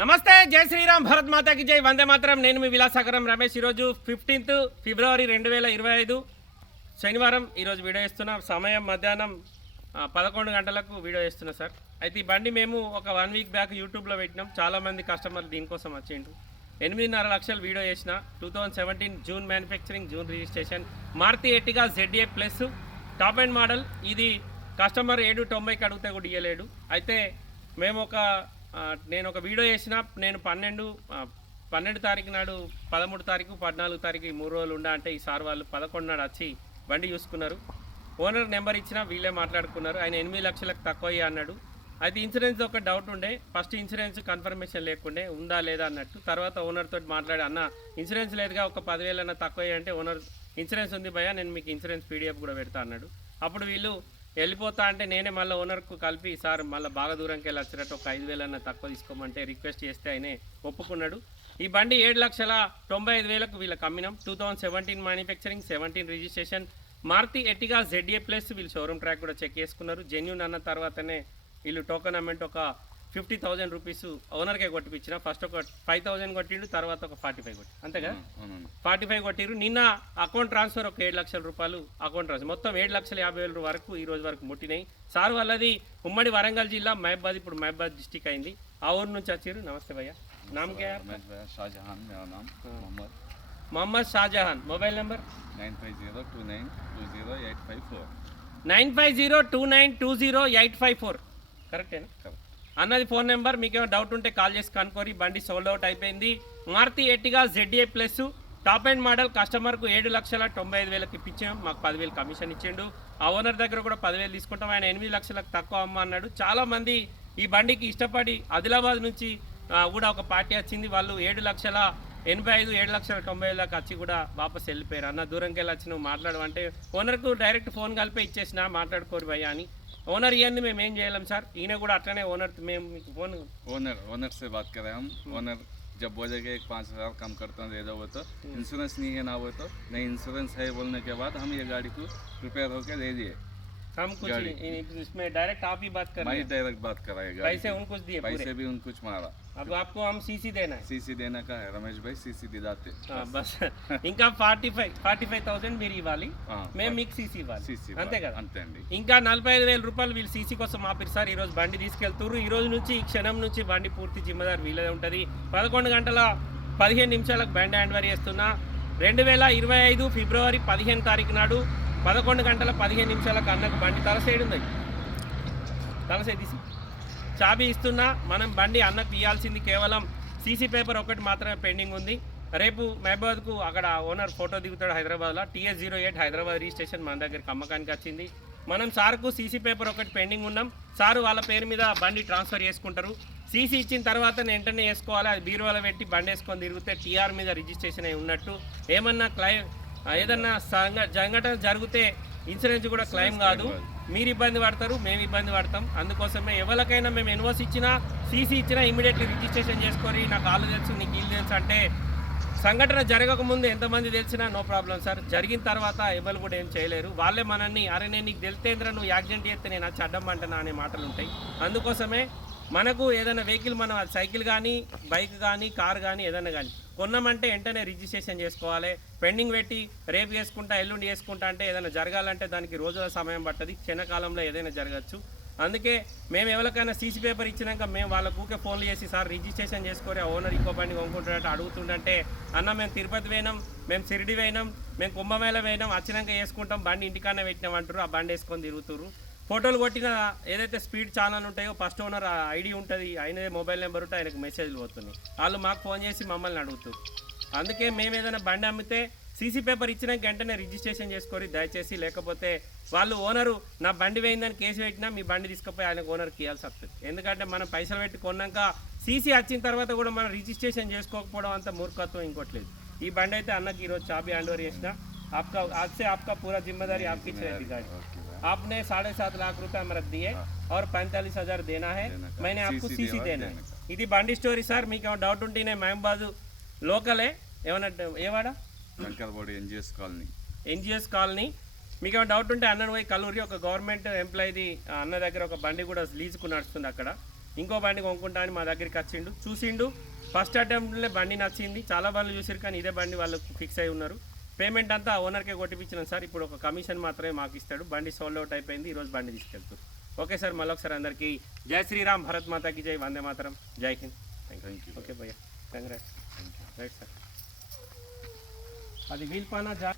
నమస్తే జై శ్రీరామ్ భరత్ మాతాకి జై. వందే మాత్రం. నేను మీ విలాసాగరం రమేష్. ఈరోజు ఫిఫ్టీన్త్ ఫిబ్రవరి రెండు వేల ఇరవై ఐదు శనివారం. ఈరోజు వీడియో ఇస్తున్నా సమయం మధ్యాహ్నం పదకొండు గంటలకు వీడియో ఇస్తున్నా సార్. అయితే ఈ బండి మేము ఒక వన్ వీక్ బ్యాక్ యూట్యూబ్లో పెట్టినాం. చాలామంది కస్టమర్లు దీనికోసం వచ్చిండు ఎనిమిదిన్నర లక్షలు వీడియో చేసిన. Two thousand seventeen June manufacturing June registration. Maruti Ertiga ZA plus. Top and model. ఇది కస్టమర్ ఏడు తొంభైకి అడిగితే కూడా ఇవ్వలేడు అయితే మేము ఒక నేను ఒక వీడియో చేసిన నేను పన్నెండు పన్నెండు తారీఖు నాడు పదమూడు తారీఖు పద్నాలుగు తారీఖు ఈ మూడు రోజులు ఉండా అంటే ఈ సార్ వాళ్ళు పదకొండు నాడు వచ్చి బండి చూసుకున్నారు. ఓనర్ నెంబర్ ఇచ్చినా వీళ్ళే మాట్లాడుకున్నారు. ఆయన ఎనిమిది లక్షలకు తక్కువ అన్నాడు. అయితే ఇన్సూరెన్స్ ఒక డౌట్ ఉండే. ఫస్ట్ ఇన్సూరెన్స్ కన్ఫర్మేషన్ లేకుండే ఉందా లేదా అన్నట్టు. తర్వాత ఓనర్తో మాట్లాడి అన్న ఇన్సూరెన్స్ లేదుగా ఒక పదివేలు అన్న తక్కువ అంటే ఓనర్ ఇన్సూరెన్స్ ఉంది భయ నేను మీకు ఇన్సూరెన్స్ పీడిఎఫ్ కూడా పెడతా అన్నాడు. అప్పుడు వీళ్ళు వెళ్ళిపోతా అంటే నేనే మళ్ళీ ఓనర్కు కలిపి సార్ మళ్ళీ బాగా దూరంకి వెళ్ళి వచ్చినట్టు ఒక ఐదు వేలన్నా తక్కువ తీసుకోమంటే రిక్వెస్ట్ చేస్తే ఆయనే ఒప్పుకున్నాడు. ఈ బండి ఏడు లక్షల తొంభై ఐదు వేలకు వీళ్ళకి అమ్మినాం. Two thousand seventeen manufacturing seventeen registration Maruti Ertiga ZA plus వీళ్ళు షోరూమ్ ట్రాక్ కూడా చెక్ చేసుకున్నారు. జెన్యున్ అన్న తర్వాతనే వీళ్ళు టోకన్ అమెంట్ ఒక ఫిఫ్టీ థౌజండ్ రూపీస్ ఓనర్కే కొట్టిపించిన ఫస్ట్ ఒక ఫైవ్ థౌసండ్ కొట్టిండు తర్వాత ఒక ఫార్టీ ఫైవ్ కొట్టి అంతే కదా ఫార్టీ ఫైవ్ కొట్టిరు నిన్న అకౌంట్ ట్రాన్స్ఫర్ ఒక ఏడు లక్షల రూపాయలు అకౌంట్ ట్రాన్స్ఫర్. మొత్తం ఏడు లక్షల యాభై వేల వరకు ఈ రోజు వరకు ముట్టినాయి. సార్ వాళ్ళది ఉమ్మడి వరంగల్ జిల్లా మహబాద్ ఇప్పుడు మహబాద్ డిస్టిక్ అయింది. ఆ ఊరు నుంచి వచ్చారు. నమస్తే భయ్య. Shahjahan. Mohammed. Mohammed Shahjahan. Mobile number? Nine five zero two nine two zero eight five four. Nine five zero two nine two zero eight five four. కరెక్టేనా? కరెక్ట్. అన్నది ఫోన్ నెంబర్ మీకేమైనా డౌట్ ఉంటే కాల్ చేసి కనుక్కోరి. బండి sold out అయిపోయింది. Maruti Ertiga ZA plus top and model కస్టమర్కు ఏడు లక్షల తొంభై ఐదు వేలకు ఇప్పించాం. మాకు పదివేలు కమిషన్ ఇచ్చిండు. ఆ ఓనర్ దగ్గర కూడా పదివేలు తీసుకుంటాం. ఆయన ఎనిమిది లక్షలకు తక్కువ అమ్మ అన్నాడు. చాలామంది ఈ బండికి ఇష్టపడి ఆదిలాబాద్ నుంచి కూడా ఒక పార్టీ వచ్చింది. వాళ్ళు ఏడు లక్షల ఎనభై ఐదు ఏడు లక్షల తొంభై వేలకు వచ్చి కూడా వాపస్ వెళ్ళిపోయారు. అన్న దూరంకి వెళ్ళి వచ్చి నువ్వు ఓనర్కు డైరెక్ట్ ఫోన్ కలిపి ఇచ్చేసిన మాట్లాడుకోరు భయ్యా అని. ఓనర్ ఇవన్నీ మేము ఏం చేయలేం సార్ ఈయన కూడా అట్లనే ఓనర్ మేము మీకు ఫోన్ ओनर ओनर से बात कर रहे हैं हम ओनर जब बोलेगा एक पाँच हज़ार कम करता हूँ दे दो वो तो इंश्योरेंस नहीं है ना वो तो नहीं इंश्योरेंस है बोलने के बाद हम ये गाड़ी को प्रिपेयर होकर दे दिए हम कुछ गाड़ी। इन- इसमें डायरेक्ट आप ही बात कर रहे मैं हैं डायरेक्ट बात कराएगा पैसे उनको दिए पूरे पैसे भी उनको कुछ मारा अब आपको हम सीसी देना है सीसी देने का है रमेश भाई सीसी दिलाते ఆ, బస్ ఇంకా forty five forty five thousand మీరు ఇవ్వాలి ఆ, మేము మీకు సీసీ ఇవ్వాలి सीसी అంతే కదా అంతే అండి ఇంకా నలభై ఐదు వేల రూపాయలు వీళ్ళు సీసీ కోసం ఆపిరు సార్ ఈరోజు బండి తీసుకెళ్తున్నారు ఈ రోజు నుంచి ఈ క్షణం నుంచి బండి పూర్తి జిమ్మదారు వీళ్ళదే ఉంటుంది పదకొండు గంటల పదిహేను నిమిషాలకు బండి హ్యాండ్ ఓవర్ చేస్తున్నా రెండు వేల ఇరవై ఐదు ఫిబ్రవరి పదిహేను తారీఖు నాడు పదకొండు గంటల పదిహేను నిమిషాలకు అన్నకు బండి తలసేడుంది తలసే తీసి. చాబీ ఇస్తున్నా మనం బండి అన్నకు ఇవ్వాల్సింది కేవలం సీసీ పేపర్ ఒకటి మాత్రమే పెండింగ్ ఉంది. రేపు మహబాద్కు అక్కడ ఓనర్ ఫోటో దిగుతాడు హైదరాబాద్లో. TS zero eight Hyderabad registration మన దగ్గరికి అమ్మకానికి వచ్చింది. మనం సార్కు సీసీ పేపర్ ఒకటి పెండింగ్ ఉన్నాం. సారు వాళ్ళ పేరు మీద బండి ట్రాన్స్ఫర్ చేసుకుంటారు. సీసీ ఇచ్చిన తర్వాత వెంటనే వేసుకోవాలి. అది బీరువాల పెట్టి బండి వేసుకొని తిరిగితే టీఆర్ మీద రిజిస్ట్రేషన్ అయి ఉన్నట్టు. ఏమన్నా క్లై ఏదన్నా సంఘ సంఘటన జరిగితే ఇన్సూరెన్స్ కూడా క్లెయిమ్ కాదు. మీరు ఇబ్బంది పడతారు మేము ఇబ్బంది పడతాం. అందుకోసమే ఎవరికైనా మేము ఎన్ఓసి ఇచ్చినా సీసీ ఇచ్చినా ఇమీడియట్లీ రిజిస్ట్రేషన్ చేసుకొని నాకు వాళ్ళు తెలుసు నీకు వీళ్ళు తెలుసు అంటే సంఘటన జరగకముందు ఎంతమంది తెలిసినా నో ప్రాబ్లం సార్. జరిగిన తర్వాత ఎవరు కూడా ఏం చేయలేరు. వాళ్ళే మనల్ని అరే నేను నీకు తెలితేంద్ర నువ్వు యాక్సిడెంట్ చేస్తే నేను వచ్చి అడ్డం అంటున్నా అనే మాటలు ఉంటాయి. అందుకోసమే మనకు ఏదైనా వెహికల్ మనం సైకిల్ కానీ బైక్ కానీ కార్ కానీ ఏదైనా కానీ కొన్నామంటే వెంటనే రిజిస్ట్రేషన్ చేసుకోవాలి. పెండింగ్ పెట్టి రేపు చేసుకుంటా ఎల్లుండి చేసుకుంటా అంటే ఏదైనా జరగాలంటే దానికి రోజుల సమయం పట్టది. క్షణకాలంలో ఏదైనా జరగచ్చు. అందుకే మేము ఎవరికైనా సీసీ పేపర్ ఇచ్చినాక మేము వాళ్ళకు ఊకే ఫోన్లు చేసి సార్ రిజిస్ట్రేషన్ చేసుకొని ఆ ఓనర్ ఇంకో బండి కొనుక్కుంటున్నట్టు అడుగుతుండంటే అన్న మేము తిరుపతి పోయినాం మేము సిరిడి పోయినాం మేము కుంభమేళ పోయినాం వచ్చినాక వేసుకుంటాం బండి ఇంటికానే పెట్టినాం అంటారు ఆ బండి వేసుకొని తిరుగుతురు ఫోటోలు కొట్టిన ఏదైతే స్పీడ్ ఛానల్ ఉంటాయో ఫస్ట్ ఓనర్ ఐడి ఉంటుంది ఆయనదే మొబైల్ నెంబర్ ఉంటే ఆయనకు మెసేజ్లు పోతున్నాయి. వాళ్ళు మాకు ఫోన్ చేసి మమ్మల్ని అడుగుతారు అందుకే మేము ఏదైనా బండి అమ్మితే సీసీ పేపర్ ఇచ్చిన వెంటనే రిజిస్ట్రేషన్ చేసుకొని దయచేసి. లేకపోతే వాళ్ళు ఓనరు నా బండి వేయిందని కేసు పెట్టినా మీ బండి తీసుకుపోయి ఆయనకు ఓనర్కి ఇవ్వాల్సి వస్తుంది. ఎందుకంటే మనం పైసలు పెట్టి కొన్నాక సీసీ వచ్చిన తర్వాత కూడా మనం రిజిస్ట్రేషన్ చేసుకోకపోవడం అంత మూర్ఖత్వం ఇంకోట్లేదు ఈ బండి అయితే అన్నకి ఈరోజు చాబీ హ్యాండ్ ఓవర్ చేసిన. ఆప్కా ఆప్సే ఆప్కా పూరా జిమ్మదారి ఆప్కి ఇచ్చిన रहेगी गाड़ी ओके भाई आपने साढ़े सात लाख रुपए हमारा दिए और पैंतालीस हजार देना है देना का। मैंने आपको CC सीसी देवा- देना देने है ఇది బండి స్టోరీ సార్ మీకు ఏమైనా డౌట్ ఉంటే నేను మహబాదు లోకలే ఏమన్నా ఏవాడా వెంకర్ బోడి ఎన్జిఎస్ కాలనీ ఎన్జిఎస్ కాలనీ మీకు ఏమైనా డౌట్ ఉంటే అన్నను పోయి కల్లూరి ఒక గవర్నమెంట్ ఎంప్లాయీది అన్న దగ్గర ఒక బండి కూడా లీజుకు నడుస్తుంది అక్కడ ఇంకో బండి కొనుక్కుంటా అని మా దగ్గరికి వచ్చిండు చూసిండు ఫస్ట్ అటెంప్ట్లో బండి నచ్చింది చాలా బండ్లు చూసారు కానీ ఇదే బండి వాళ్ళకు ఫిక్స్ అయి ఉన్నారు పేమెంట్ అంతా ఓనర్కే కొట్టిపించినాం సార్. ఇప్పుడు ఒక కమిషన్ మాత్రమే మాకు ఇస్తాడు బండి సోల్డ్ అవుట్ అయిపోయింది. ఈరోజు బండి తీసుకెళ్తారు ఓకే సార్ మళ్ళీ ఒకసారి అందరికీ జై శ్రీరామ్ భరత్ మాతాకి Jai. Vande Mataram. Jai Hind. Thank you thank you okay భయ్యా కంగ్రాట్స్ రైట్ సార్ అది వీల్ పానా జా